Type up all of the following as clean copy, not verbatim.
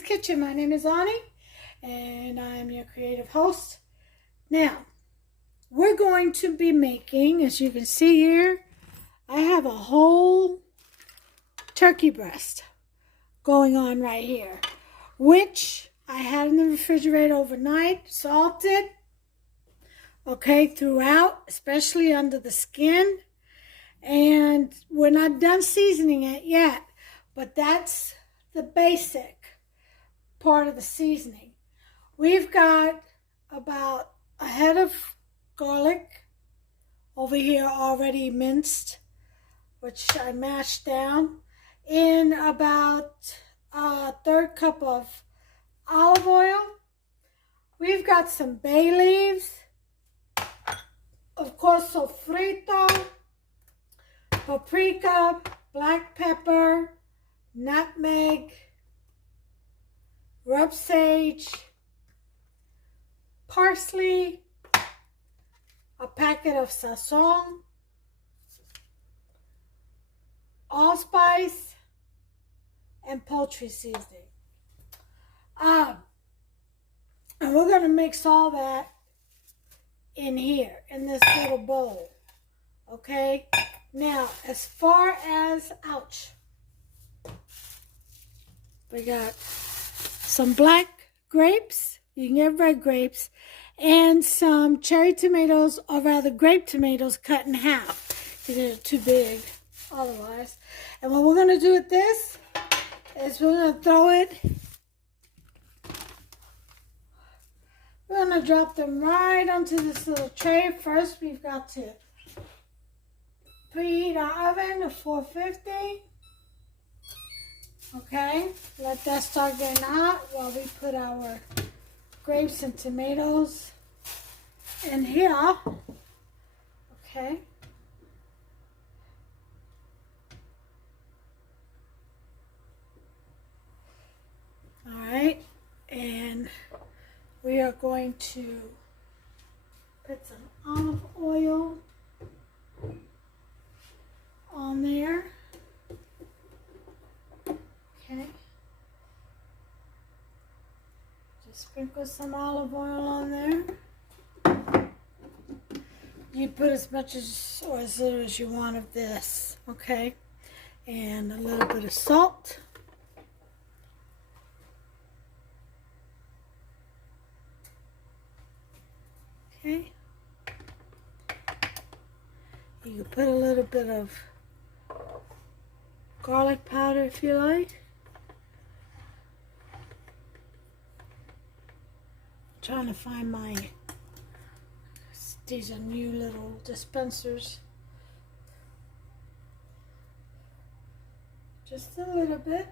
Annie's Kitchen. My name is Annie, and I am your creative host. Now, we're going to be making, as you can see here, I have a whole turkey breast going on right here, which I had in the refrigerator overnight, salted, okay, throughout, especially under the skin. And we're not done seasoning it yet, but that's the basic part of the seasoning. We've got about a head of garlic over here already minced, which I mashed down, in about a third cup of olive oil. We've got some bay leaves, of course, sofrito, paprika, black pepper, nutmeg, rub sage, parsley, a packet of sazon, allspice, and poultry seasoning. And we're going to mix all that in here, in this little bowl. Okay? Now, as far as, ouch, we got some black grapes, you can get red grapes, and some cherry tomatoes, or rather grape tomatoes cut in half, because they're too big otherwise. And what we're going to do with this is we're going to throw it, we're going to drop them right onto this little tray. First, we've got to preheat our oven to 450. Okay, let that start getting hot while we put our grapes and tomatoes in here. Okay. All right, and we are going to put some olive oil on there. Okay. Just sprinkle some olive oil on there. You put as much as or as little as you want of this, okay? And a little bit of salt. Okay. You can put a little bit of garlic powder if you like. I'm trying to find my, these are new little dispensers. Just a little bit.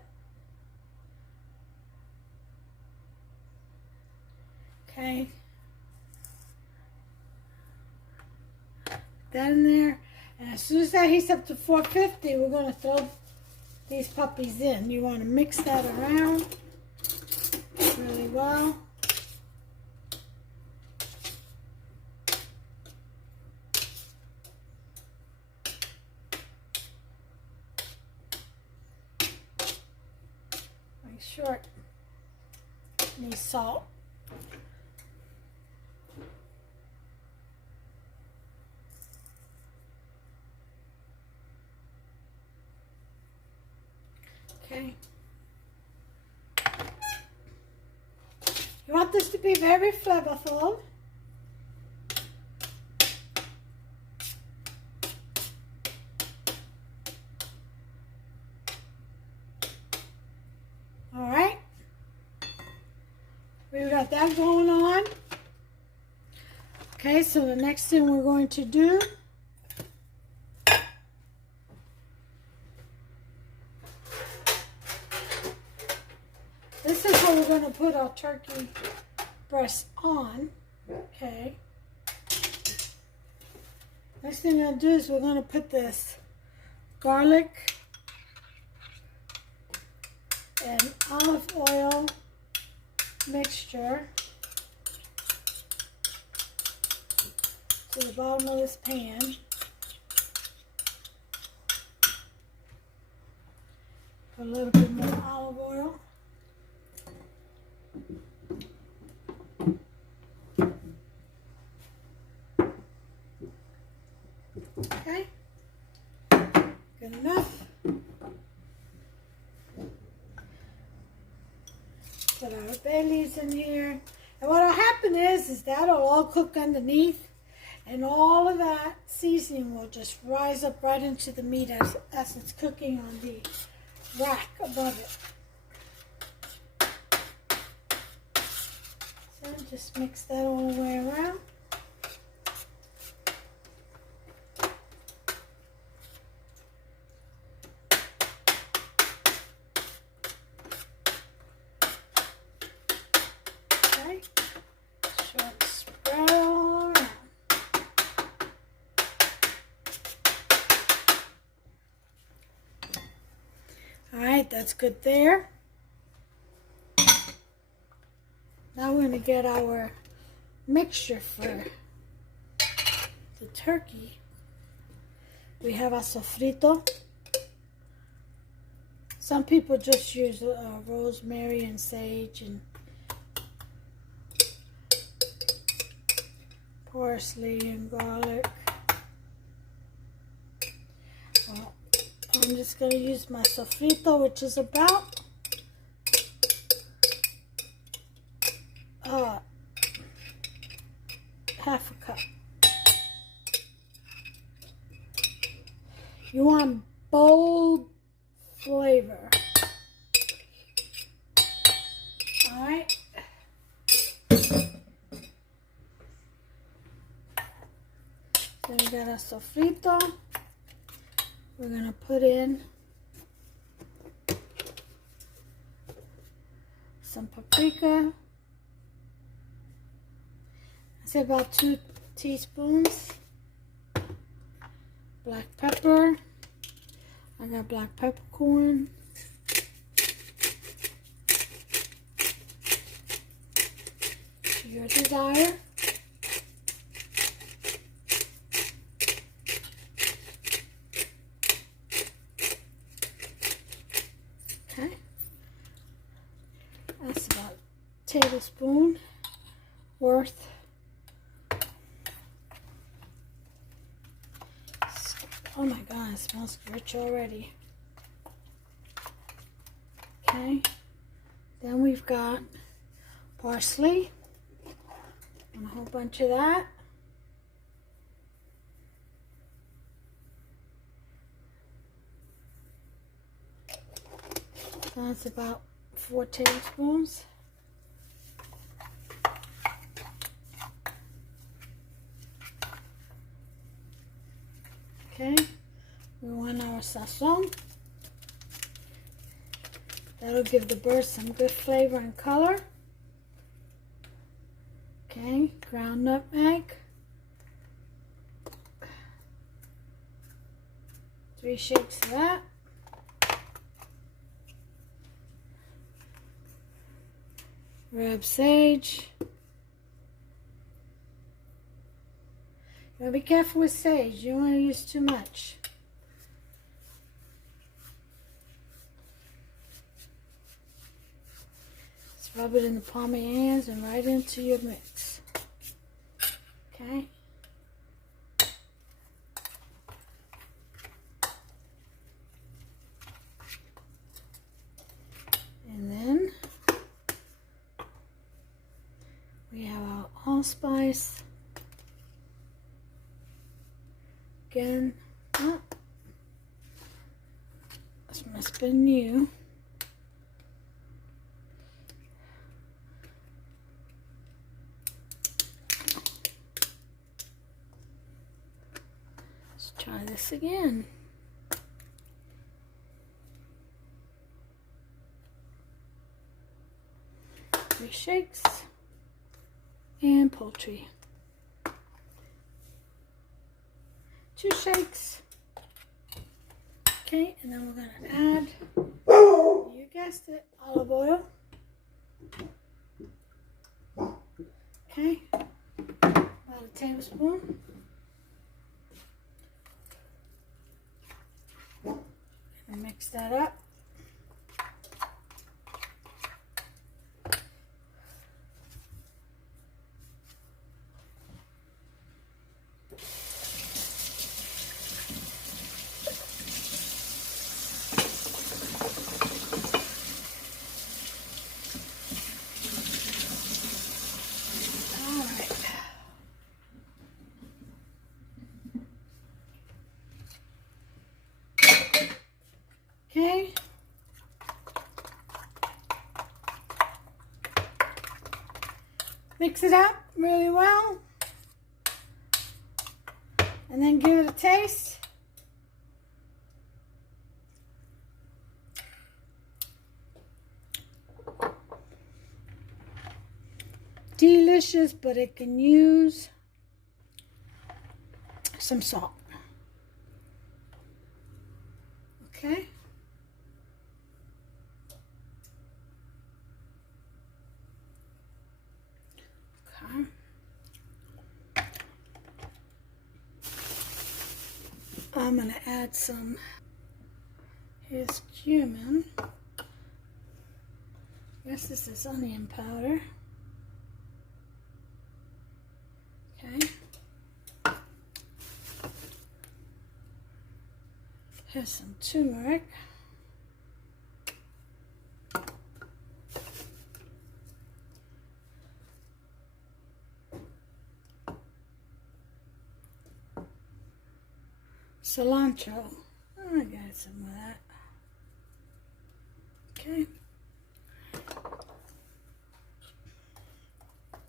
Okay. That in there. And as soon as that heats up to 450, we're going to throw these puppies in. You want to mix that around really well. Make sure it needs salt. Okay. You want this to be very flavorful. All right. We've got that going on. Okay, so the next thing we're going to do, this is how we're going to put our turkey breast on. Okay. Next thing we're going to do is we're going to put this garlic and olive oil mixture to the bottom of this pan. Put a little bit more olive oil. Okay, good enough. Put our bay leaves in here. And what'll happen is that'll all cook underneath, and all of that seasoning will just rise up right into the meat as it's cooking on the rack above it. So just mix that all the way around. Okay, short spread all around. All right, that's good there. Now we're going to get our mixture for the turkey. We have our sofrito. Some people just use rosemary and sage and parsley and garlic. Well, I'm just going to use my sofrito, which is about half a cup. You want bold flavor. All right. Then we got our sofrito. We're gonna put in some paprika. I say about 2 teaspoons. Black pepper. I got black peppercorn. To your desire. Okay. That's about a tablespoon worth. Oh my God, it smells rich already. Okay, then we've got parsley, and a whole bunch of that. That's about 4 tablespoons. Okay, we want our sazon. That'll give the bird some good flavor and color. Okay, ground nutmeg. 3 shakes of that. Rub sage. You gotta be careful with sage. You don't want to use too much. Just rub it in the palm of your hands and right into your mix. Okay. And then we have our allspice. Again, this must have been new. Let's try this again. Three shakes and poultry. 2 shakes. Okay, and then we're going to add, you guessed it, olive oil. Okay, about a tablespoon. And mix that up. Mix it up really well. And then give it a taste. Delicious, but it can use some salt. Okay. Okay. I'm going to add some, here's cumin. I guess this is onion powder. Okay. Here's some turmeric. Cilantro. I got some of that. Okay.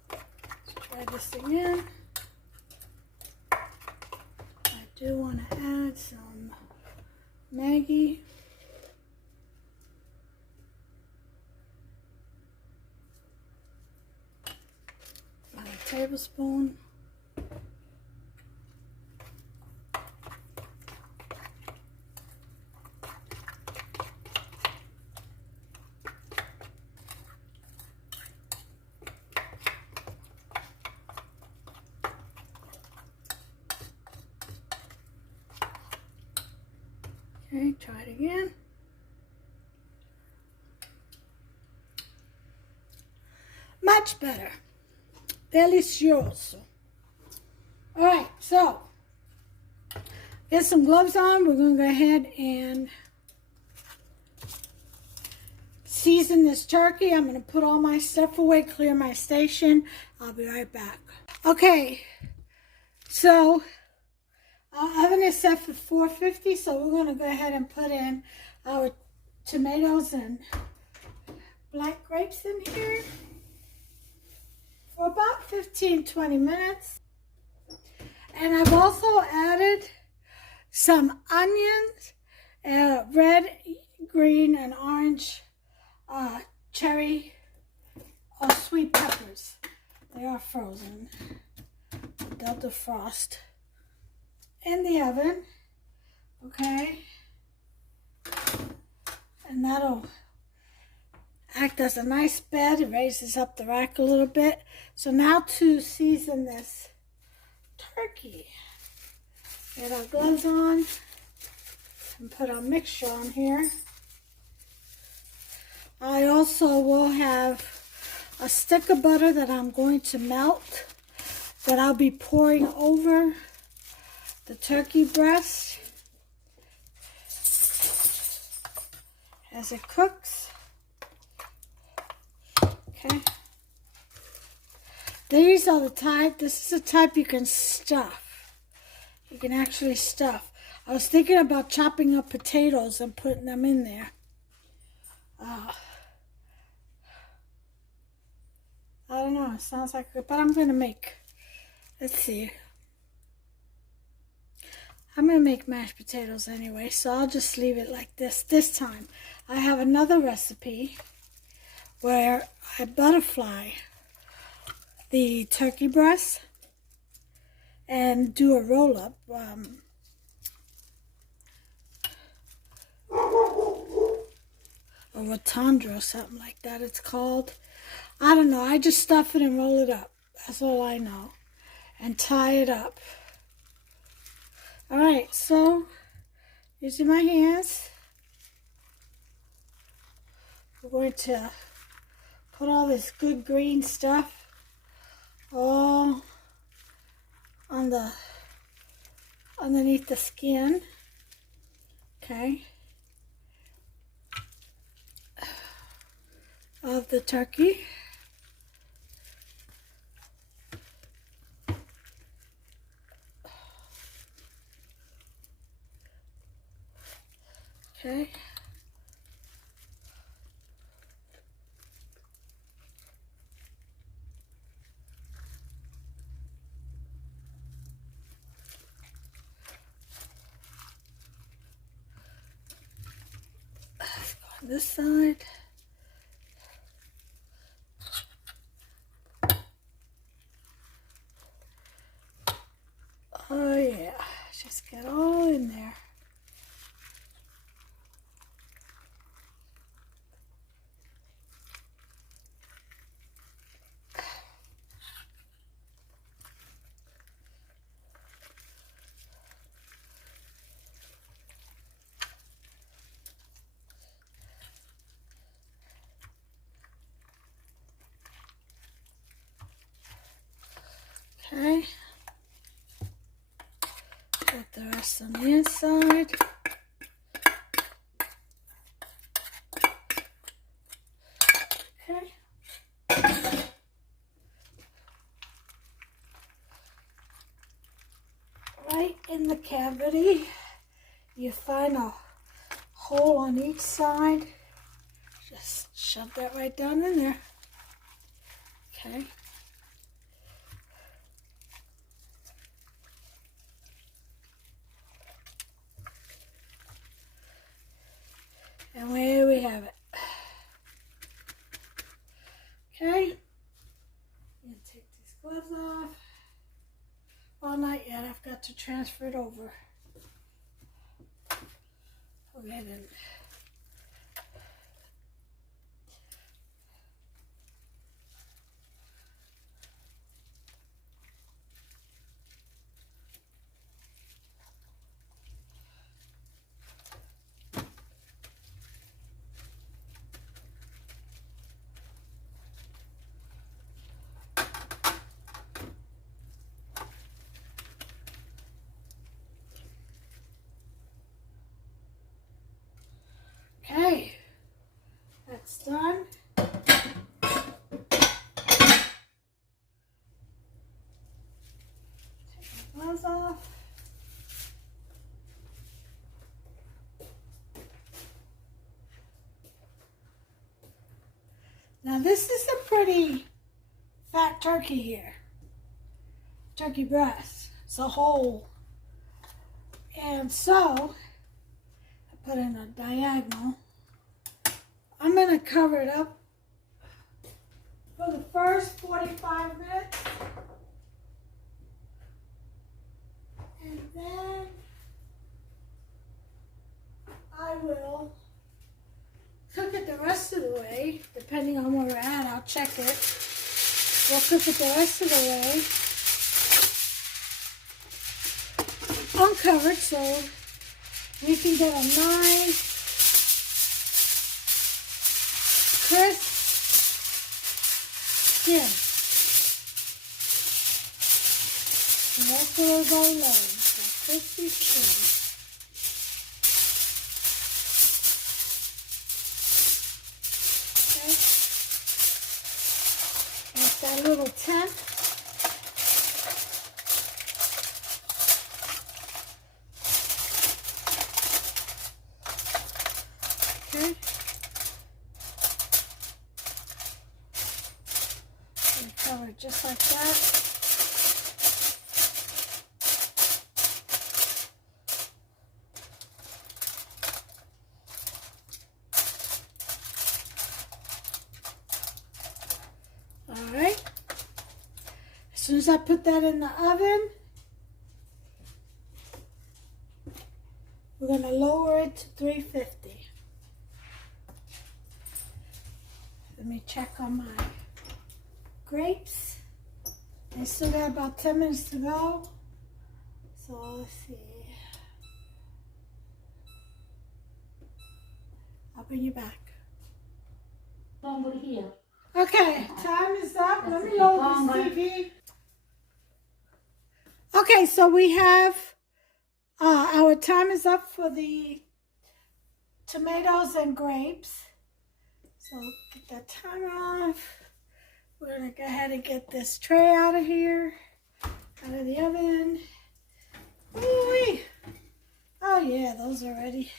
Let's try this again. I do want to add some Maggi. About a tablespoon. Okay, try it again. Much better. Delicioso. All right, so get some gloves on. We're going to go ahead and season this turkey. I'm going to put all my stuff away, clear my station. I'll be right back. Okay, so our oven is set for 450, so we're going to go ahead and put in our tomatoes and black grapes in here for about 15-20 minutes. And I've also added some onions, red, green, and orange cherry sweet peppers. They are frozen. They'll defrost in the oven, okay, and that'll act as a nice bed. It raises up the rack a little bit. So now to season this turkey, get our gloves on and put our mixture on here. I also will have a stick of butter that I'm going to melt, that I'll be pouring over the turkey breast as it cooks. Okay. These are the type, this is the type you can stuff. You can actually stuff. I was thinking about chopping up potatoes and putting them in there. I don't know, it sounds like, but I'm going to make, let's see. I'm going to make mashed potatoes anyway, so I'll just leave it like this time. I have another recipe where I butterfly the turkey breast and do a roll-up. A rotunda or something like that it's called. I don't know. I just stuff it and roll it up. That's all I know. And tie it up. Alright, so using my hands, we're going to put all this good green stuff all on the underneath the skin. Okay. Of the turkey. Okay. this side. Oh yeah, just get all in there. Okay. Put the rest on the inside. Okay. Right in the cavity, you find a hole on each side. Just shove that right down in there. Okay. And there we have it. Okay. And take these gloves off. Well, not yet. I've got to transfer it over. Okay then. Okay, that's done. Take my gloves off. Now this is a pretty fat turkey here. Turkey breast. It's a whole. And so, I put in a diagonal. I'm going to cover it up for the first 45 minutes. And then I will cook it the rest of the way. Depending on where we're at, I'll check it. We'll cook it the rest of the way uncovered so we can get a nice crisp skin. And that's what we're going to learn, a crispy skin. Okay. That's that little tent. Okay. And cover it just like that. All right. As soon as I put that in the oven, we're going to lower it to 350. Let me check on my grapes. I still got about 10 minutes to go. So let's see. I'll bring you back. Over here. Okay, time is up. Let me load this TV. Okay, so we have our time is up for the tomatoes and grapes. So get that timer off. We're gonna go ahead and get this tray out of here, out of the oven. Ooh-wee. Oh yeah, those are ready.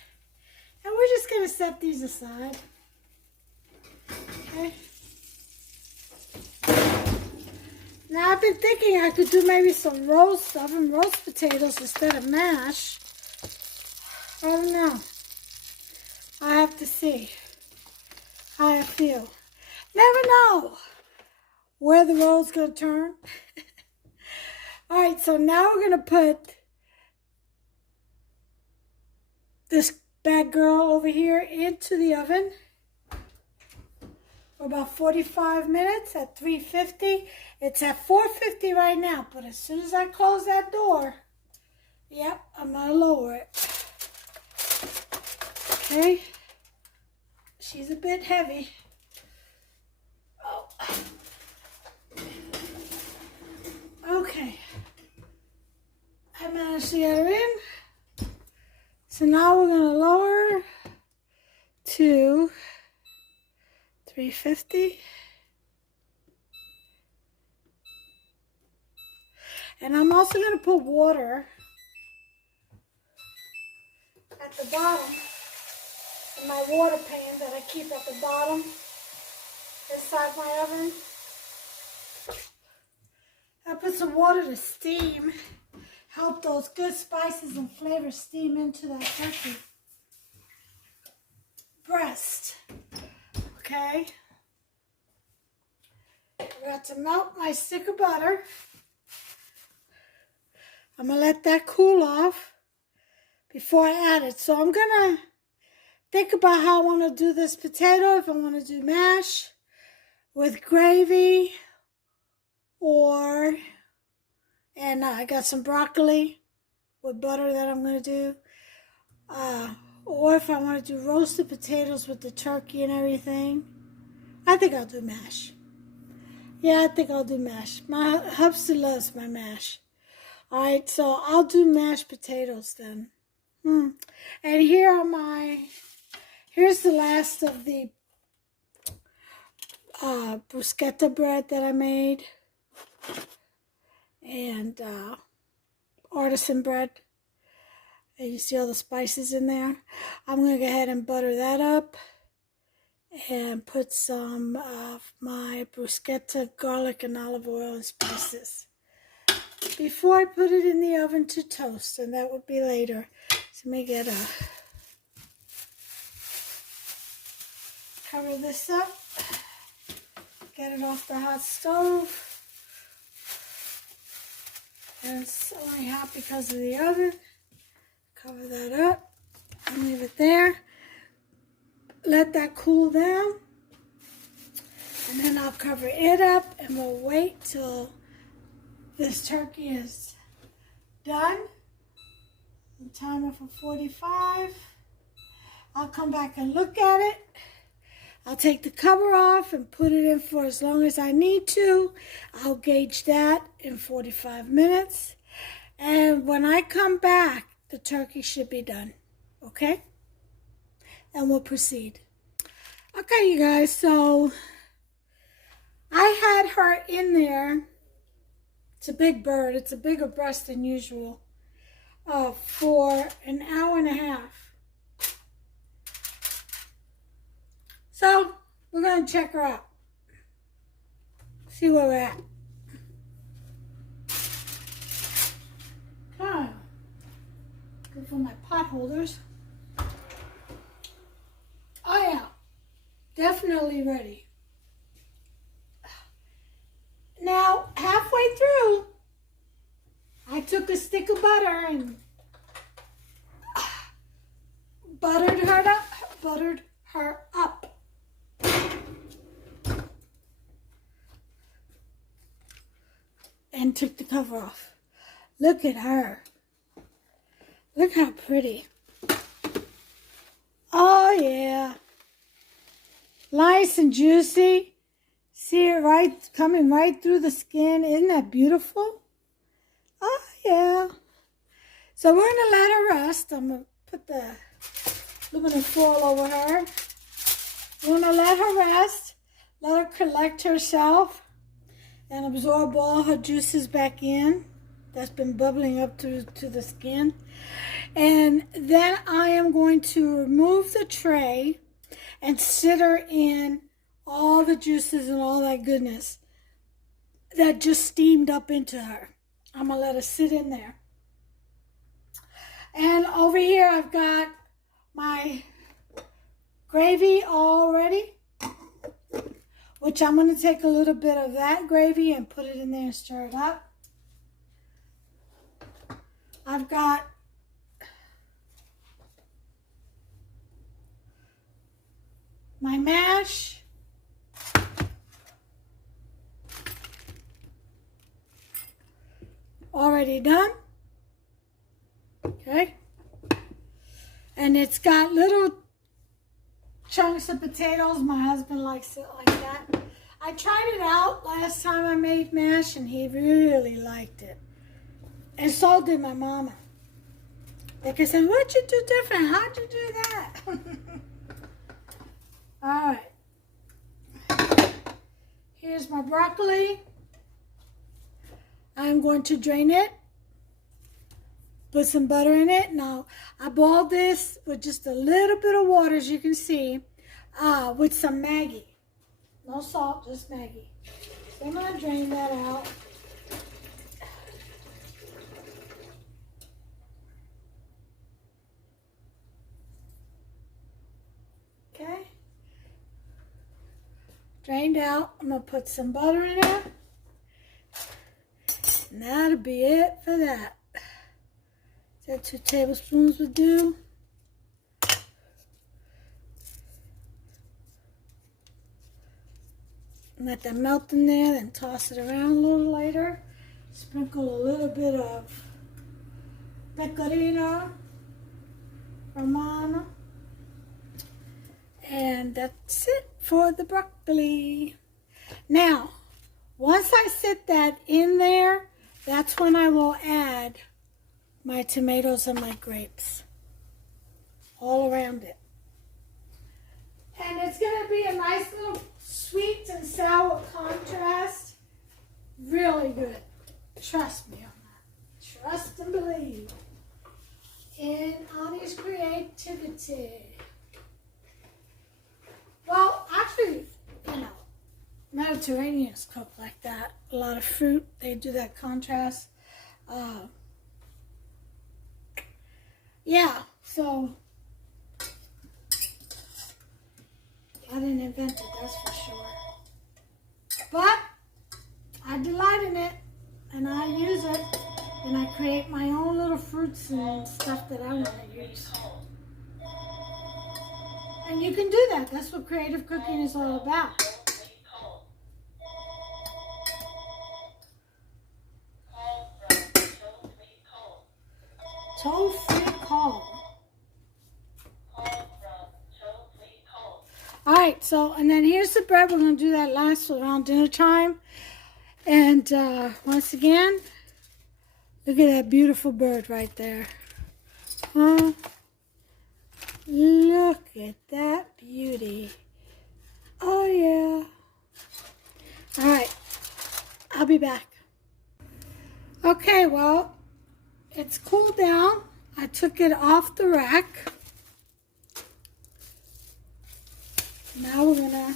And we're just gonna set these aside. Okay. Now I've been thinking I could do maybe some roast potatoes instead of mash. I don't know. I have to see. how I feel. Never know where the road's going to turn. All right, so now we're going to put this bad girl over here into the oven for about 45 minutes at 350. It's at 450 right now, but as soon as I close that door, yep, I'm going to lower it. Okay. She's a bit heavy. Oh. Okay. I managed to get her in. So now we're going to lower to 350. And I'm also going to put water at the bottom in my water pan that I keep at the bottom inside my oven. I put some water to steam, help those good spices and flavors steam into that turkey breast. Okay. I got to melt my stick of butter. I'm going to let that cool off before I add it. So I'm going to think about how I want to do this potato, if I want to do mash with gravy and I got some broccoli with butter that I'm going to do. Or if I want to do roasted potatoes with the turkey and everything. I think I'll do mash. Yeah, I think I'll do mash. My hubster loves my mash. All right, so I'll do mashed potatoes then. And here's the last of the bruschetta bread that I made. And artisan bread. And you see all the spices in there. I'm going to go ahead and butter that up. And put some of my bruschetta garlic and olive oil and spices before I put it in the oven to toast, and that would be later. So let me cover this up, get it off the hot stove, and it's only hot because of the oven. Cover that up and leave it there. Let that cool down, and then I'll cover it up, and we'll wait till this turkey is done. The timer for 45. I'll come back and look at it. I'll take the cover off and put it in for as long as I need to. I'll gauge that in 45 minutes. And when I come back, the turkey should be done. Okay? And we'll proceed. Okay, you guys, so I had her in there. It's a big bird. It's a bigger breast than usual. For an hour and a half. So, we're going to check her out. See where we're at. Okay. Good for my pot holders. Oh yeah. Definitely ready. Now, halfway through, I took a stick of butter and buttered her up. And took the cover off. Look at her. Look how pretty. Oh yeah. Nice and juicy. See it coming right through the skin. Isn't that beautiful? Oh, yeah. So we're going to let her rest. I'm going to put the aluminum foil over her. We're going to let her rest. Let her collect herself and absorb all her juices back in. That's been bubbling up to the skin. And then I am going to remove the tray and sit her in all the juices and all that goodness that just steamed up into her. I'm going to let her sit in there. And over here I've got my gravy all ready. which I'm going to take a little bit of that gravy and put it in there and stir it up. I've got my mash. Already done. Okay. And it's got little chunks of potatoes. My husband likes it like that. I tried it out last time I made mash and he really liked it. And so did my mama. Like I said, what'd you do different? How'd you do that? All right. Here's my broccoli. I'm going to drain it. Put some butter in it. Now, I boiled this with just a little bit of water, as you can see, with some Maggi. No salt, just Maggi. So I'm going to drain that out. Okay. Drained out. I'm going to put some butter in it. And that'll be it for that. That 2 tablespoons would do. Let that melt in there, then toss it around a little later. Sprinkle a little bit of pecorino romano. And that's it for the broccoli. Now, once I set that in there, that's when I will add my tomatoes and my grapes all around it. And it's going to be a nice little sweet and sour contrast. Really good. Trust me on that. Trust and believe in Ani's creativity. Well, actually, you know, Mediterraneans cook like that. A lot of fruit, they do that contrast. Yeah, so I didn't invent it, that's for sure. But I delight in it, and I use it, and I create my own little fruits and stuff that I want to use. And you can do that. That's what creative cooking is all about. Toll-free call. All right, so, and then here's the bread. We're going to do that last around dinner time. And once again, look at that beautiful bird right there. Huh? Look at that beauty. Oh, yeah. All right, I'll be back. Okay, well, it's cooled down. I took it off the rack. Now we're gonna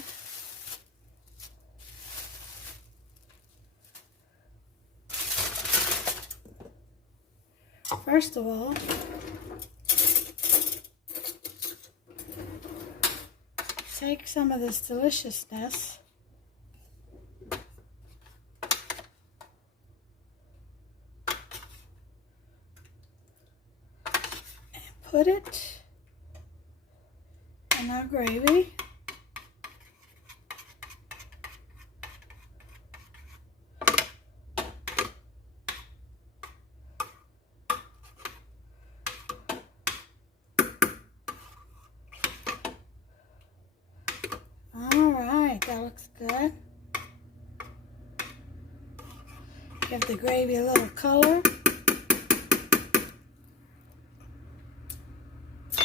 first of all take some of this deliciousness and put it in our gravy. That looks good. Give the gravy a little color.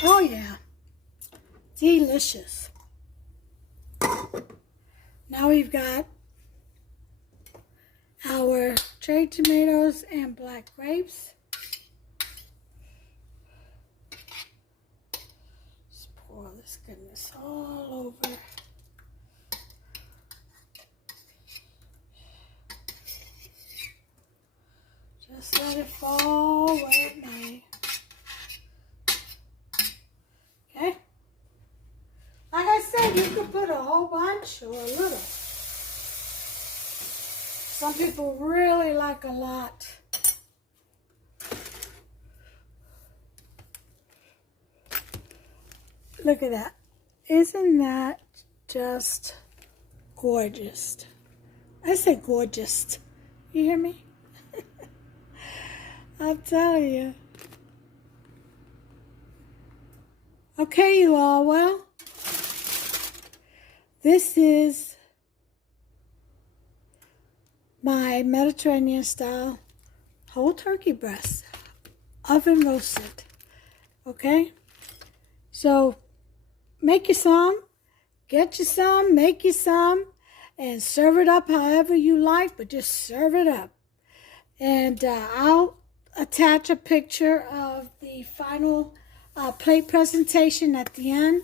Oh yeah, delicious. Now we've got our cherry tomatoes and black grapes. Just pour this goodness all over. Just let it fall where it may. Okay? Like I said, you could put a whole bunch or a little. Some people really like a lot. Look at that. Isn't that just gorgeous? I say gorgeous. You hear me? I'll tell you. Okay, you all. Well, this is my Mediterranean style whole turkey breast, oven roasted. Okay? So, make you some, get you some, make you some, and serve it up however you like, but just serve it up. And I'll attach a picture of the final plate presentation at the end.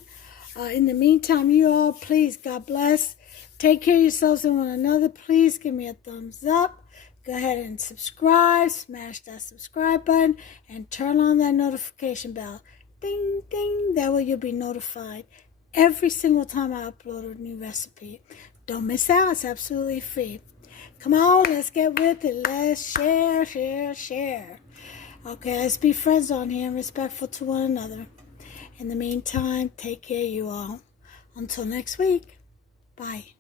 In the meantime, you all, please, God bless. Take care of yourselves and one another. Please give me a thumbs up. Go ahead and subscribe. Smash that subscribe button and turn on that notification bell. Ding, ding. That way you'll be notified every single time I upload a new recipe. Don't miss out. It's absolutely free. Come on, let's get with it. Let's share, share, share. Okay, let's be friends on here and respectful to one another. In the meantime, take care, you all. Until next week. Bye.